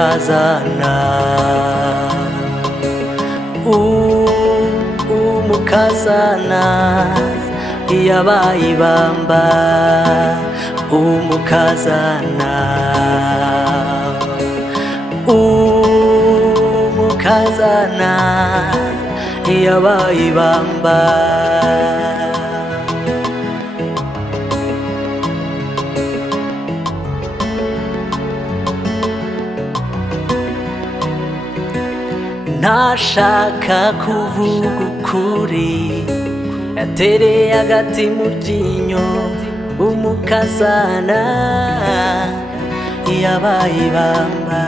umukazana umukazana yabaye ibamba umukazana umukazana yabaye ibamba ntashaka kuvuga ukuri yatereye agati mu ryinyo umukazana yabaye ibamba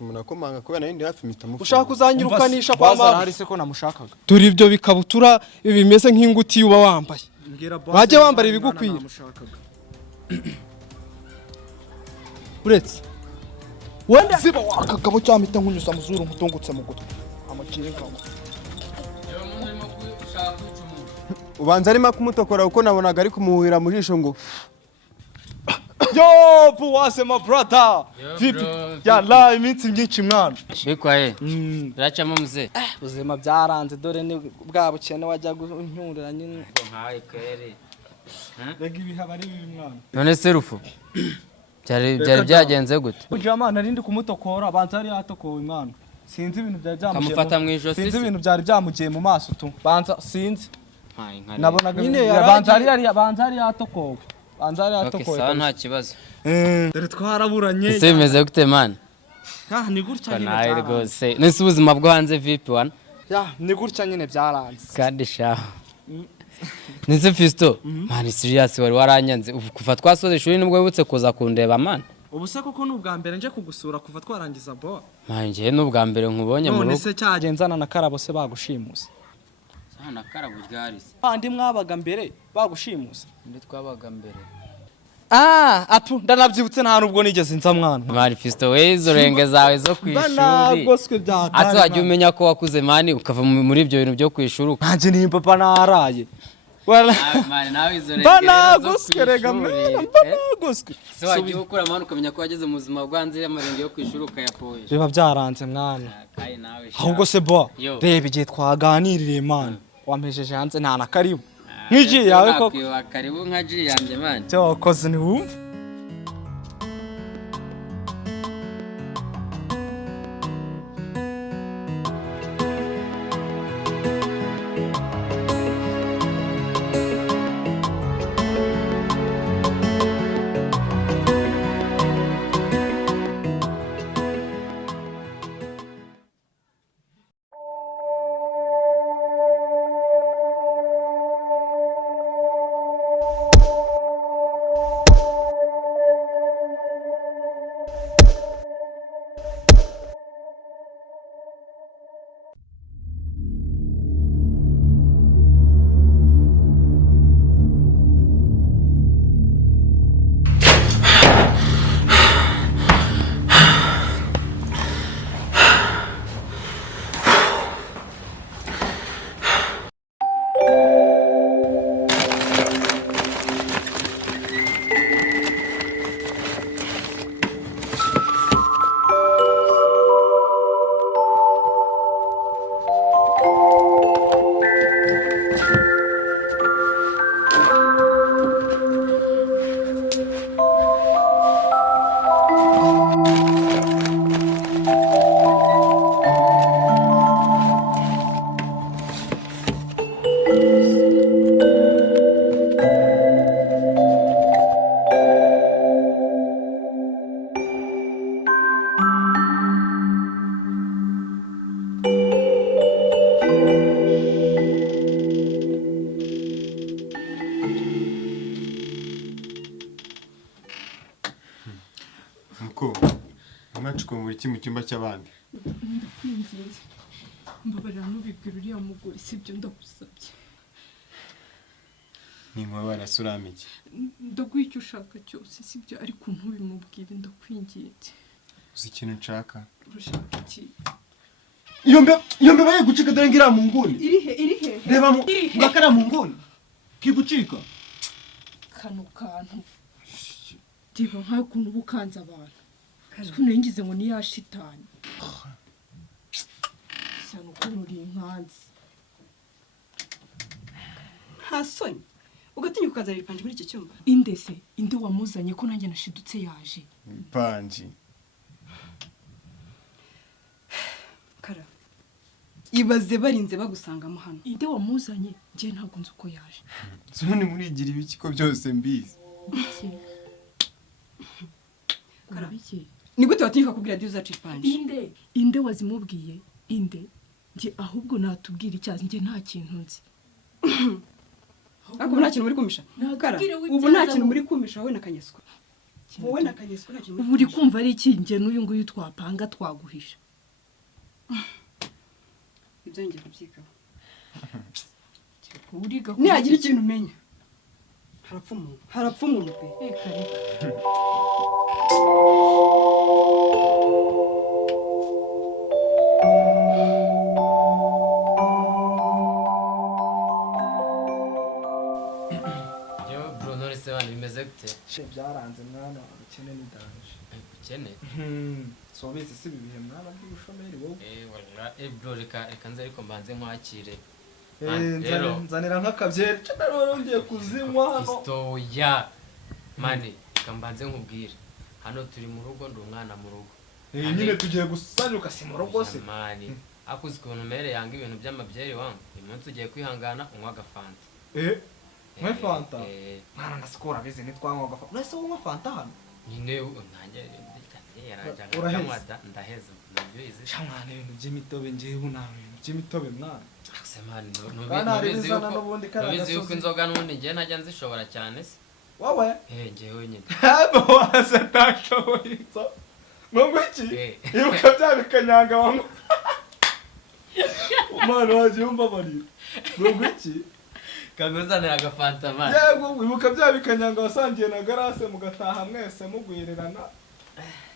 umuntu akomanga kubera nari hafi mpita mufunga. Ushaka kuzanyirukanisha kwa mama arise ko namushakaga. Turi ibyo bikabutura bimeze nk'inguti uba wambaye. Baje wambara ibigukwira. Uretse wenda ziba wakagabo cyamita nkunyusa muzuru mutungutse mu gutwi amacire kawo. Ubanza arimo kumutokora uko nabonaga ari kumuhira mu jisho ngo Yo, buwase my brother. Vipi? Ya la iminsi myinshi mwana. Bikwaye. Biracamo muze. Ubuzima byaranze dore ni bwa bukene wajya gunyurira nyine. Ngo nkaye kwere. Rega ibihaba ari bibi mwana. None serufu. Byari byagenze gute? Ujama narindi kumutokora banza ari atokowe mwana. Sinzi ibintu byari byamugiye. Kamufata mu ijosi. Sinzi ibintu byari byamugiye mu maso tu. Banza sinzi. Hayi nkari. Nabonaga banza ari atokowe. Banzari atokoye. Sawa nta kibazo. Dore twaraburanye. Ese bimeze gute man? Ni gutya nyine. Nawe rwose. Nese ubuzima bwo hanze VIP wana? Ni gutya nyine byaranze. Kandi sha. Nese Fisto, man serious wari waranyanze kuva twasoze ishuri nibwo wibutse kuza kundeba man. Ubuse koko n'ubwa mbere nje kugusura kuva twarangiza bo. Man ngiye n'ubwa mbere nkubonye mu rugo. None se cyagenzana na Karabo se bagushimuse. Sana Karabo ryarise. Pandi mwabaga mbere bagushimuse. Ndi twabaga mbere. Apu ndanabyibutse nta nubwo nigeze nza mwana. Man Fisto wezo renge zawe zo kwishuri. Nagoswe byatari. Ase wajya umenya ko wakuze mani ukava muri ibyo bintu byo kwishuri. Nanje ni papa naraye. Wala. Man nawe izo renge. Banagoswe rega mwana banagoswe. Se wajya ukura mani ukamenya ko wageze mu buzima bwanze y'amarenge yo kwishuri ukayapoje. Biba byaranze mwana. Kai nawe sha. Ahubwo se bo reba igihe twaganirire mwana. Wampejeje hanze nta na karibu. Nkiji yawe koko. Karibu nka ji yanjye man. Cyo koze ni wumva. Muko, amacuko muri iki mu cyumba cy'abandi. Ndakwinginze mbabarira ntubibwire uriya mugore sibyo ndagusabye. Ni nk'abana suramiki. Ndaguha icyo ushaka cyose sibyo ariko ntubimubwire ndakwinginze. Uzi ikintu nshaka? Urashaka iki? Iyo mbeba yigucika dore ngira mu nguni. Irihe? Reba mu bakara mu nguni. Kigucika. Kano kantu. Diba nkaho kuntu bukanza abantu. Siko nengize ngo ni ya shitani. Cyane ukuntu uri inkanzi. Hasoni. Ugatinya ukazana ipanje muri iki cyumba. Inde wamuzanye ko nanjye nashidutse yaje. Panji. Kara. Ibaze barinze bagusangamo hano. Inde wamuzanye ngiye ntabwo nzi uko yaje. Zone murigira ibiki ko byose mbizi. Biki? Kara. Biki? Ni gute watinyuka kubwira Dio uzaca ipanje? Inde wazimubwiye? Inde? Nge ahubwo natubwira icyazi nge nta kintu nzi. Ako nta kintu muri kumisha. Kara. Ubu nta kintu muri kumisha wowe nakanyeswa. Wowe nakanyeswa nta kintu. Ubu uri kumva ari iki nge n'uyu nguyu twapanga twaguhisha. Ibyo ngiye kubyigaho. Uriga Nihagira ikintu umenya. Harapfa umuntu pe. Reka. bimeze gute? Byaranze mwana ubukene n'idanje. Ubukene? So bizi si bibihe mwana by'ubushomeri wowe. Wala bro reka nze ariko mbanze nkwakire. Nzanira nk'akabyeri cyangwa ngiye kuzinywa hano. Stoya. Mani, kambanze nkubwire. Hano turi mu rugo ndi umwana mu rugo. Nyine tugiye gusanyuka si mu rugo se. Mani, akuzi ukuntu mere yanga ibintu by'amabyeri wangu. Uyu munsi ugiye kwihangana unywa agafanta. Mwe fanta? Mwana nasikora bizi nitwanywa agafanta. Urese unywa fanta hano? Nyine nanjye yarajyaga ndaheza nabyo izi. Shamwana ibintu by'imitobe ngewe nta bintu by'imitobe mwana. Semani nubizi yuko inzoga n'ubundi ngiye ntajya nzishobora cyane se. Wowe? Ngewe nyine. Habo wase tashoboye inzo. Ngo iki? Ibuka bya bikanyanga wangu. Umwana waje yumva barira. Ngo iki? Kaguzanira agafanta mani. Yego wibuka bya bikanyanga wasangiye na garase mugataha mwese mugwirirana.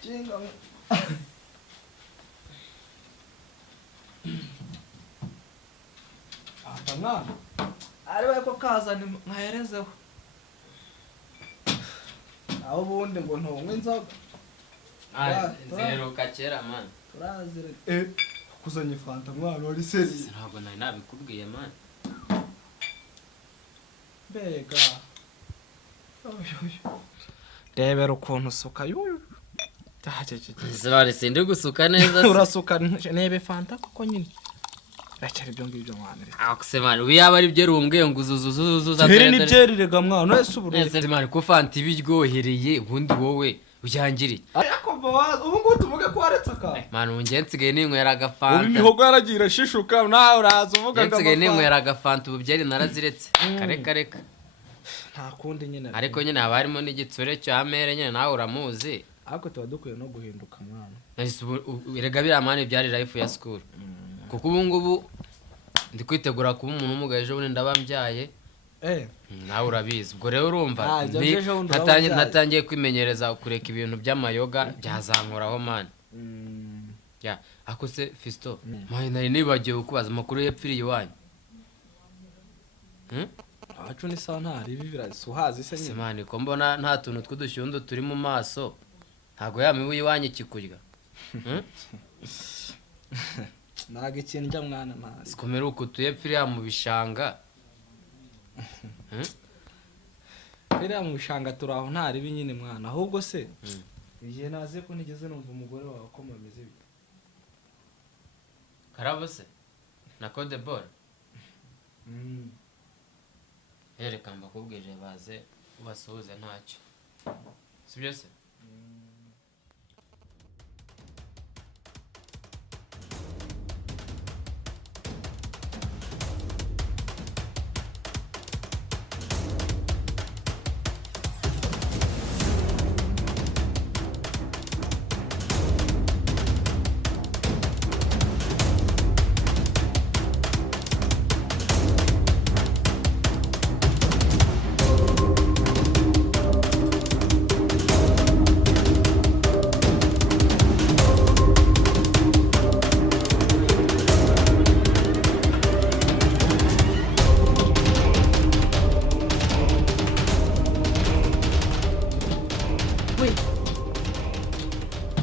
Jinga. Mwana ariwe ko kazana nkaherezeho aho bundi ngo ntunywe inzoga zeruka kera mani turazire kuzanye fanta mwana wari sezi ntabwo nari nabikubwiye mani mbega rebera ukuntu usuka yuyu zibari sindi gusuka neza se urasuka nebe fanta koko nyine Bacari byo ngibyo mwana. Akusemana uyaba ari byo rumbwe ngo uzuzuza Heri ni byererega mwana wese uburu. Nese mwana ko fanta ibiryohereye ubundi wowe ujyangiriye. Ariko bawaza ubu ngo tuvuge ko waretse aka. Mwana unge nsigaye ninywera agafanta. Ubu mihogo yaragira shishuka nawe uraza uvuga ngo nsigaye ninywera agafanta ubu byeri naraziretse. Kareka. Nta kundi nyine. Ariko nyine haba harimo n'igitsure cya mere nyine nawe uramuzi. Ariko tuba dukwiye no guhinduka mwana. Nahise erega biramane byari life ya school. Kuko ubu ngubu ndi kwitegura kuba umuntu umugaye ejo bundi ndabambyaye nawe urabizi ubwo rero urumva natangiye kwimenyereza kureka ibintu by'amayoga byazankoraho mani ya akose Fisto mani nari nibagiwe kubaza amakuru yapfiriye iwanyu abacu ni santari ibi birasuhazi se nyine mani ko mbona nta tuntu tw'udushyundo turi mu maso ntago yamibu iwanyu kikurya Naga ikintu njya mwana mazi. Sikomera uko tuyepfiriya mu bishanga. Piriya mu bishanga turaho nta ribi nyine mwana ahubwo se. Igihe naze ko nigeze numva umugore wawe ko mameze bite. Karabo se. Na Code Ball. Yereka mbakubwije baze ubasuhuze ntacyo. Sibyo se?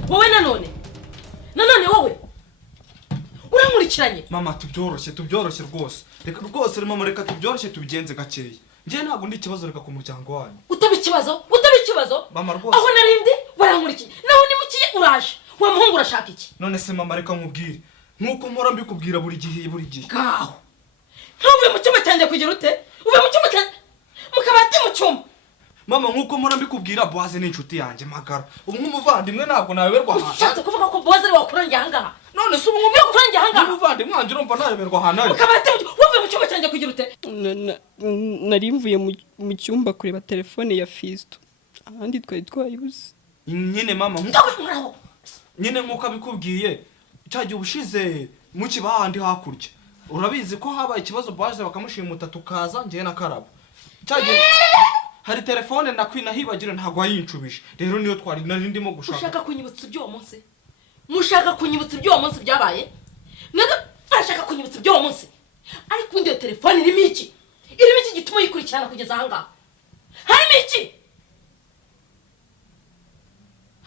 wowe nanone wowe urankurikiranye. Mama tubyoroshye rwose. Reka rwose mama reka tubyoroshye tubigenze gakeya. Ngiye ntago ndi kibazo reka ku muryango wanyu. Utaba ikibazo? Mama rwose. Aho narindi barankurikiye. Naho nimukiye uraje. Wa muhungu urashaka iki? None se mama reka nkubwire. Nkuko mpora mbikubwira buri gihe. Gaho. Ntuve mu cyumba cyanjye kugira ute? Uve mu cyumba cyanjye. Mukabati mu cyumba. Mama nkuko mpora mbikubwira Boaze ni inshuti yanjye magara. Ubu nk'umuvandimwe ntabwo nayoberwa aha. Ushatse kuvuga ko Boaze ari wakurangiye ahangaha? None se ubu wakurangiye ahangaha? Umuvandimwe wanjye urumva nayoberwa aha nayo. Mukabati uve mu cyumba cyanjye kugira ute? Nari mvuye mu cyumba kureba telefone ya Fisto. Ahandi twari twayibuze. Nyine mama nyine nkuko abikubwiye cyagiye ubushize mu kibahandi hakurya. Urabizi ko habaye ikibazo Boaze bakamushimuta tukaza ngiye na Karabo. Cyagiye hari telefone nakwinahibagire ntago wayincubije. Rero niyo twari nari ndimo gushaka. Ushaka kunyibutsa ibyo munsi? Mushaka kunyibutsa ibyo munsi byabaye? Naga ashaka kunyibutsa ibyo munsi. Ariko ndiyo telefone irimo iki? Irimo iki gituma yikurikirana kugeza ahangaha? Harimo iki?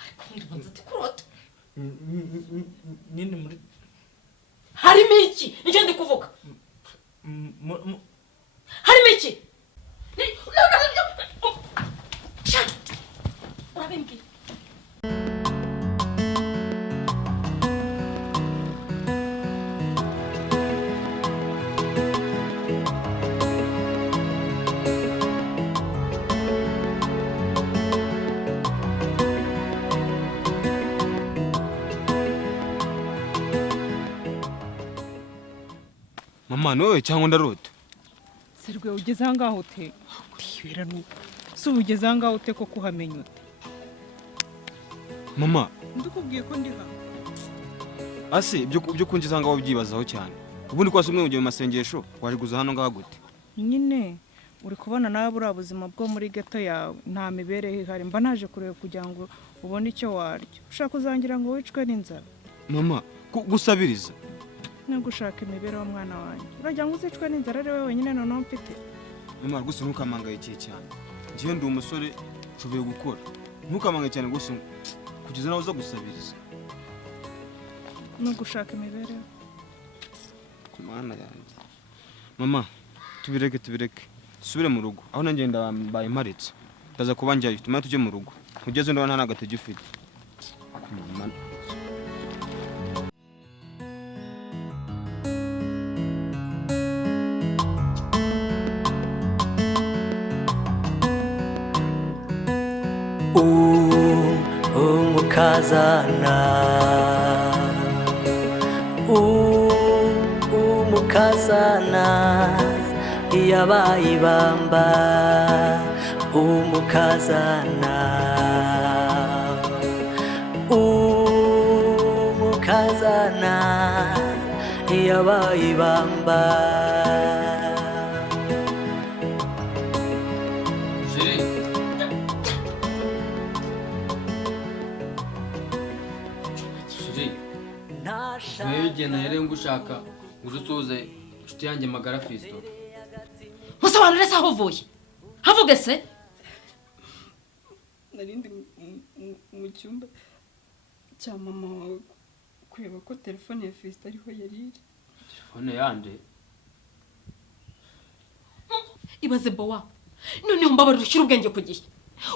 Ariko ndibanza tikurota. Nyine muri harimo iki? Nicyo ndi kuvuga. Harimo iki? Urabimbwira. Mama nowe cyangwa ndarota? Serwe ugeze ahangaha ute? Tibera ni. So ugeze ahangaha ute ko kuhamenya ute? Mama, ndikubwiye ko ndi hano. Ase ibyo kungiza ahangaha ubyibazaho cyane. Ubundi kwase umwe ugiye mu masengesho wari guza hano ngaha gute? Nyine uri kubona nawe buri buzima bwo muri ghetto yawe nta mibereho ihari. Mba naje kureba kugira ngo ubone icyo warya. Ushaka kuzangira ngo wicwe n'inzara. Mama, gusabiriza. Gushaka imibereho mwana wanjye. Uragira ngo uzicwe n'inzara ari wowe wenyine none mfite. Mama gusa ntukamangayikiye cyane. Ngiye ndi umusore nshoboye gukora. Ntukamangaye cyane gusa kugeza nawe uza gusabiriza. Gushaka imibereho. Ku mwana yanjye. Mama, tubireke. Subire mu rugo. Aho nanjye ndambaye imparitse. Ndaza kuba njyayo. Tuma tujye mu rugo. Ugeze ndabona nta nagatege ufite. Mama. umukazana yabaye ibamba umukazana yabaye ibamba. Wegena yere ngushaka uzutuze inshuti yanjye magara Fisto. Musobanure se aho uvuye? Havuge se? Narindi mu cyumba cya mama wawe kureba ko telefone ya Fisto ariho yari iri. Telefone yande? Ibaze Bowa. None umbabarira ushyira ubwenge ku gihe.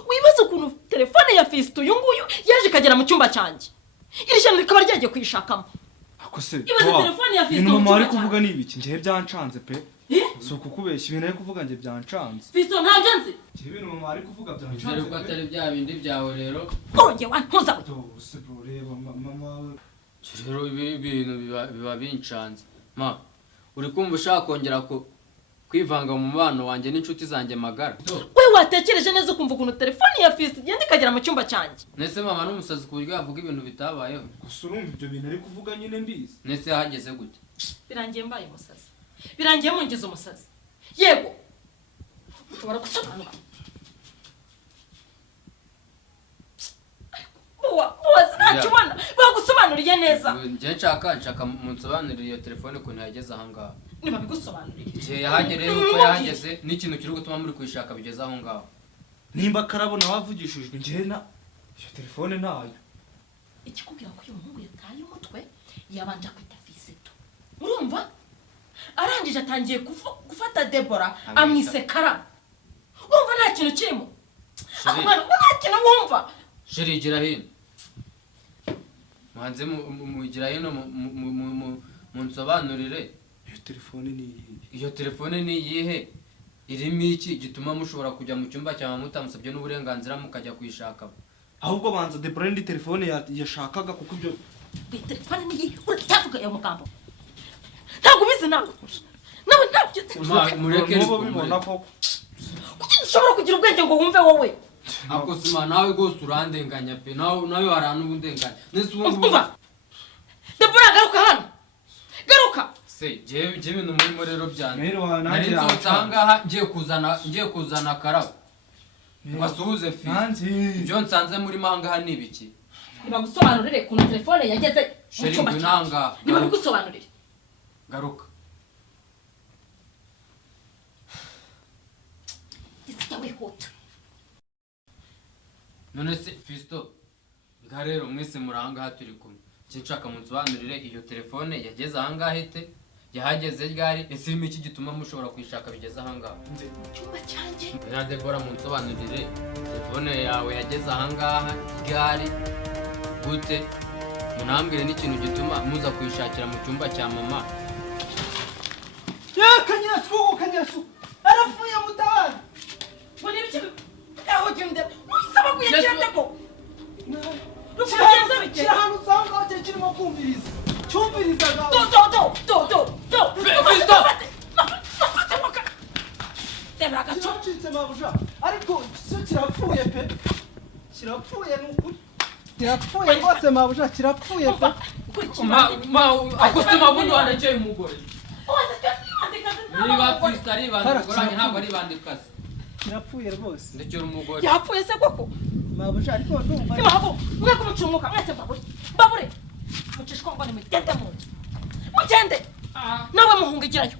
Wibaze ukuntu telefone ya Fisto uyu nguyu yaje kagera mu cyumba cyanjye. Iri shyano rikaba ryagiye kwishakamo. Akose. Ibaze telefone ya Fisto. Mama ari kuvuga ni ibiki? Ngiye byancanze pe. So kukubeshya ibintu ari kuvuga ngiye byancanze. Fisto ntabyo nzi. Ngiye ibintu mama ari kuvuga byancanze. Nzere ko atari bya bindi byawe rero. Oye wantuza. Se reba mama. Rero ibintu biba bincanze. Ma, uri kumva ushaka kongera kwivanga mu mubano wanjye n'inshuti zanjye magara. We watekereje neza ukumva ukuntu telefone ya Fisto igenda ikagera mu cyumba cyanjye. Nese mama n'umusazi ku buryo yavuga ibintu bitabayeho. Gusa urumva ibyo bintu ari kuvuga nyine mbizi. Nese hageze gute? Birangiye mbaye umusazi. Birangiye mungize umusazi. Yego. Ushobora gusobanura. Bowazi ntakibona. Bagusobanuriye neza. Ngiye nshaka munsobanurire iyo telefone ko ntiyageze aha ngaho. Niba bigusobanuriye. Ngiye yahagere uko yahageze n'ikintu kiri gutuma muri kwishaka bigeze aho ngaho. Nimba Karabo nawe avugishijwe ngiye na iyo telefone nayo. ikikubwira ko uyu muhungu yataye umutwe yabanje kwita Fisito urumva arangije atangiye gufata Debora amwisekara urumva nta kintu kirimo umwana nta kintu wumva sheri gira hino manze mugira hino munsobanurire iyo telefone ni iyihe irimo iki gituma mushobora kujya mu cyumba cya mutamusabye n'uburenganzira mukajya kuyishaka ahubwo banza de brand telefone yashakaga kuko ibyo telefone ni utavuga yo mugambo ntabwo bizi nawe ntabyo mureke nubo bibona ko kuki ushobora kugira ubwenge ngo wumve wowe ako sima nawe gose urandenganya pe nawe harana ubundenganya nese ubu Debora garuka hano garuka se je bintu muri rero byane rero nari nzotsa ahangaha ngiye kuzana karabo ngasuhuze fi ibyo nsanze muri mangaha ni ibiki nibagusobanurire kuntu telefone yageze mu cyumba nanga nibagusobanurire garuka isi wihuta none se Fisto bwa rero mwese muri ahangaha turi kumwe nshaka munsobanurire iyo telefone yageze ahangaha ite yahageze ryari ese irimo iki gituma mushobora kuyishaka bigeze ahangaha cyumba cyanjye na Debora munsobanurire telefone yawe yageze ahangaha ryari gute munambwire n'ikintu gituma muza kuyishakira mu cyumba cya mama Kanyirasu aravuye mutabara ngo nibiki aho gende usaba kuyakira ko kiri ahantu usanga wagiye kirimo kumviriza cyumviriza cyacitse mabuja ariko cyo kirapfuye pe kirapfuye n'ukuri kirapfuye rwose mabuja kirapfuye pe akosema bundi wanekeye umugore niba Fisto ari bandikora ntabwo ari bandikazi kirapfuye rwose ndekera umugore yapfuye se koko mabuja ariko ndumva nibaho mwe kumucumuka mwese babure mucishwa ngo nimugende mu nzu mugende nawe muhungigirayo